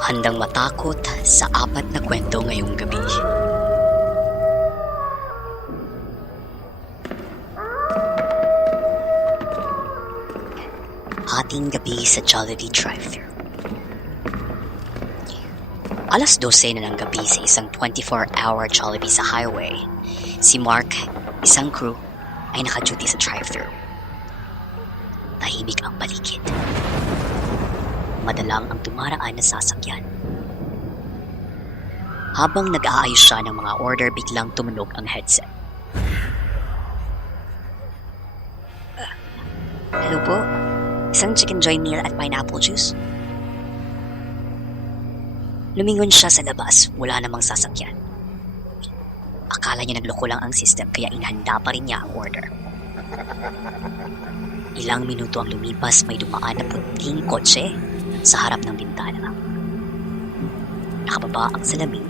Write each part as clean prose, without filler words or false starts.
Handang matakot sa apat na kwento ngayong gabi. Hating gabi sa Jollibee drive-thru. Alas 12 na ng gabi sa isang 24-hour Jollibee sa highway. Si Mark, isang crew, ay naka-duty sa drive-thru. Tahimik ang paligid. Madalang ang dumaraan na sasakyan. Habang nag-aayos siya ng mga order, biglang tumunog ang headset. Hello po? Isang chicken joy meal at pineapple juice? Lumingon siya sa labas, wala namang sasakyan. Akala niya nagloko lang ang system kaya inhanda pa rin niya ang order. Ilang minuto ang lumipas, may dumaan na puting kotse sa harap ng bintana. Nakababa ang salamin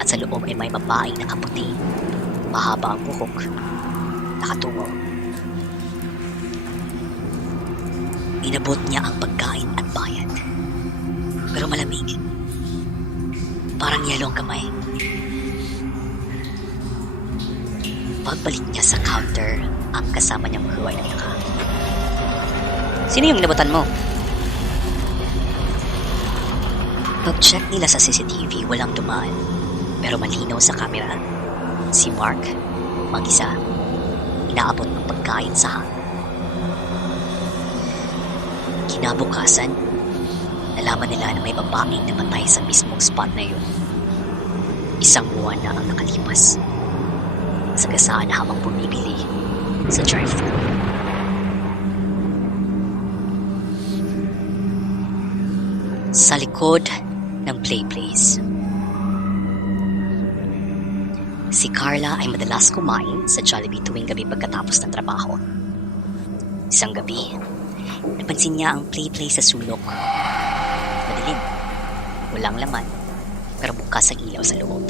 at sa loob ay may babae na kaputi. Mahaba ang buhok. Nakatungo. Inabot niya ang pagkain at bayad. Pero malamig. Parang yelo ang kamay. Pagbalik niya sa counter, ang kasama niyang crew ay nagtaka. Sino yung inabutan mo? Pag-check nila sa CCTV, walang dumaan. Pero malinaw sa camera. Si Mark, mag-isa, inaabot ng pagkain sa hangin. Kinabukasan, nalaman nila na may babaeng namatay sa mismong spot na yun. Isang buwan na ang nakalipas. Sagasaan habang bumibili sa drive-thru. Sa likod ng Play-Place. Si Carla ay madalas kumain sa Jollibee tuwing gabi pagkatapos ng trabaho. Isang gabi, napansin niya ang Play-Place sa sulok. Madilim, walang laman, pero bukas ang ilaw sa loob.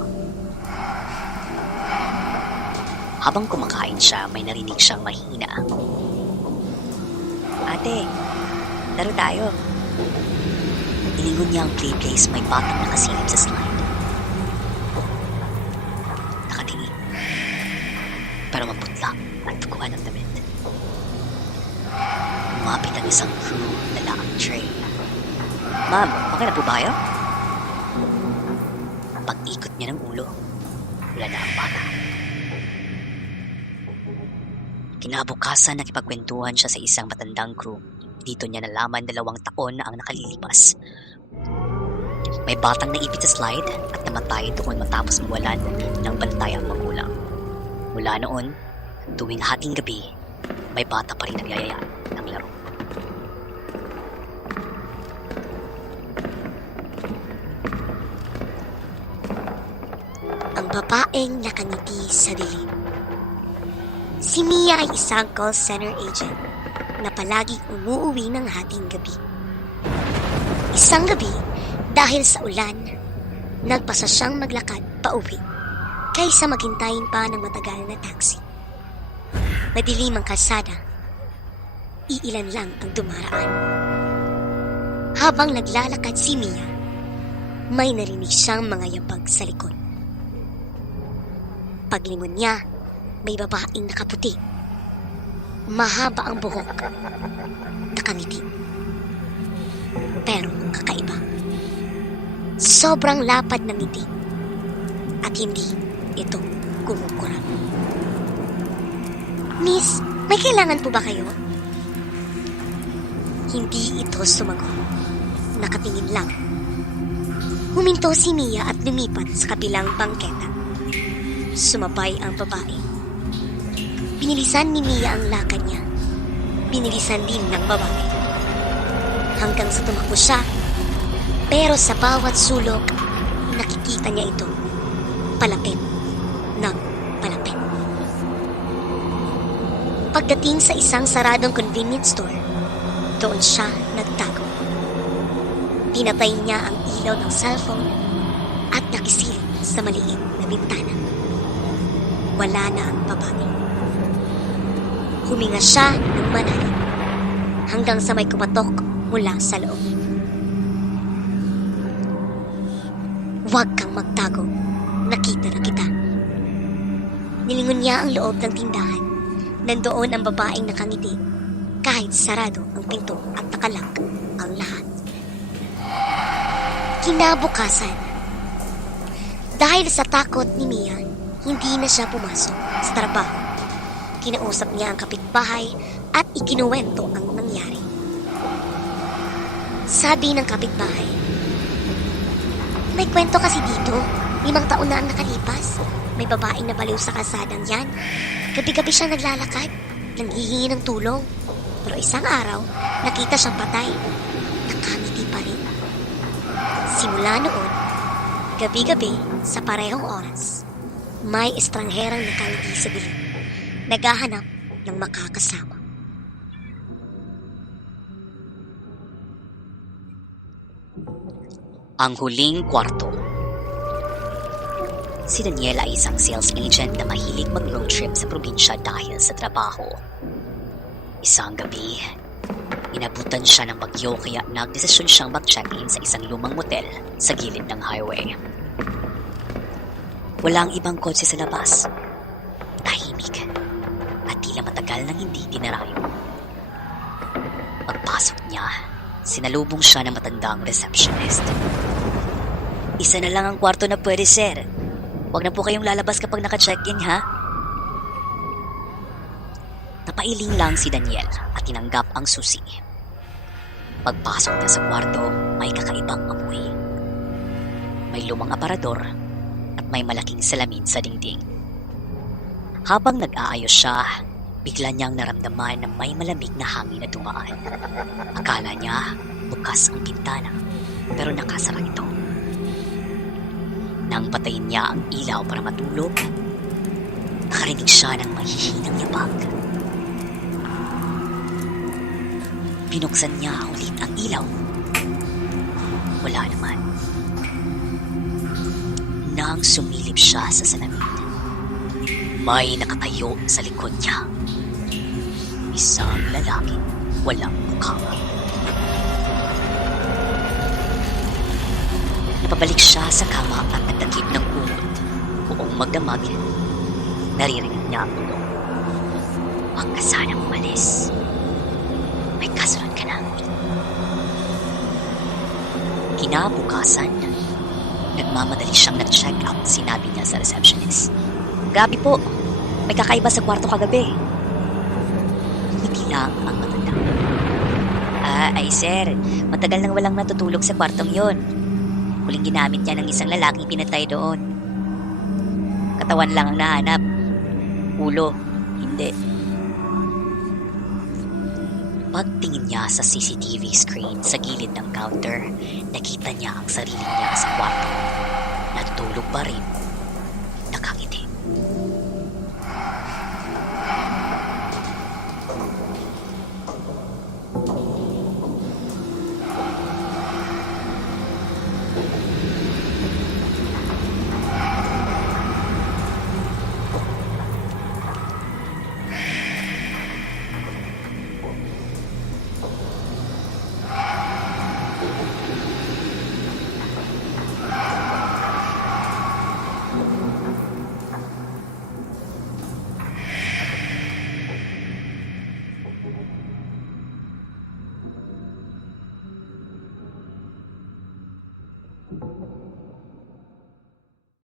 Habang kumakain siya, may narinig siyang mahina. Ate, laro tayo. Nilingon niya ang Play-Place, may batang nakasilip sa slide. Nakatingin. Pero maputla at tukuan ang damit. Lumapit ang isang crew na ang tray. Ma'am, okay na po ba kayo? Pag-ikot niya ng ulo, wala na ang bata. Kinabukasan, nakipagkwentuhan siya sa isang matandang crew. Dito niya nalaman 2 taon na ang nakalilipas. May batang naipit sa slide at namatay doon matapos mawalan ng bantay ang magulang. Mula noon, tuwing hating gabi, may bata pa rin nagyayaya ng laro. Ang babaeng nakangiti sa dilim. Si Mia ay isang call center agent na palaging umuuwi ng hating gabi. Isang gabi, dahil sa ulan, nagpasa siyang maglakad pauwi kaysa maghintayin pa ng matagal na taxi. Madilim ang kalsada, iilan lang ang dumaraan. Habang naglalakad si Mia, may narinig siyang mga yabag sa likod. Paglingon niya, may babaeng nakaputi. Mahaba ang buhok. Nakangiti. Pero kakaiba. Sobrang lapad ng ngiti. At hindi ito kumukurap. Miss, may kailangan po ba kayo? Hindi ito sumagot. Nakatingin lang. Huminto si Mia at lumipat sa kabilang bangketa. Sumabay ang babae. Binilisan ni Mia ang lakad niya. Binilisan din ng babae. Hanggang sa tumakbo siya. Pero sa bawat sulok, nakikita niya ito. Palapit ng palapit. Pagdating sa isang saradong convenience store, doon siya nagtago. Pinatay niya ang ilaw ng cellphone at nakisilip sa maliit na bintana. Wala na ang babae. Huminga siya ng malalim hanggang sa may kumatok mula sa loob. Huwag kang magtago. Nakita na kita. Nilingon niya ang loob ng tindahan. Nandoon ang babaeng nakangiti kahit sarado ang pinto at nakalak ang lahat. Kinabukasan, dahil sa takot ni Mia, hindi na siya pumasok sa trabaho. Kinausap niya ang kapitbahay at ikinuwento ang nangyari. Sabi ng kapitbahay, may kwento kasi dito, 5 taon na ang nakalipas. May babaeng nabaliw sa kalsadang yan. Gabi-gabi siyang naglalakad, nanghihingi ng tulong. Pero isang araw, nakita siyang patay. Nakangiti pa rin. Simula noon, gabi-gabi sa parehong oras, may estrangherang nakangiti sa dilim, naghahanap ng makakasama. Ang huling kwarto. Si Daniel ay isang sales agent na mahilig mag-road trip sa probinsya dahil sa trabaho. Isang gabi, inabutan siya ng bagyo kaya nagdesisyon siyang mag-check-in sa isang lumang motel sa gilid ng highway. Walang ibang kotse sa labas. Tahimik at tila matagal nang hindi dinarayo. Pagpasok niya, sinalubong siya ng matandang receptionist. Isa na lang ang kwarto na pwede, sir. Huwag na po kayong lalabas kapag naka-check-in, ha? Napailing lang si Daniel at tinanggap ang susi. Pagpasok na sa kwarto, may kakaibang amoy. May lumang aparador at may malaking salamin sa dingding. Habang nag-aayos siya, bigla niyang naramdaman na may malamig na hangin na dumaan. Akala niya bukas ang bintana, pero nakasara ito. Nang patayin niya ang ilaw para matulog, nakarinig siya ng mahihinang yabag. Binuksan niya ulit ang ilaw. Wala naman. Nang sumilip siya sa salamin, may nakatayo sa likod niya. Isang lalaking walang mukha. Napabalik siya sa kama at nagtakip ng kumot. Buong magdamag, naririnig niya ang bulong. Huwag ka sanang umalis. May kasunod ka na. Kinabukasan, nagmamadali siyang nag-check out. Sinabi niya sa receptionist, "Gabi po, may kakaiba sa kwarto kagabi." Hindi lang ang matanda. Ay sir, matagal nang walang natutulog sa kwartong yon. Huling ginamit niya ng isang lalaking pinatay doon. Katawan lang ang nahanap. Ulo, hindi. Pagtingin niya sa CCTV screen sa gilid ng counter, nakita niya ang sarili niya sa kwarto. Natutulog pa rin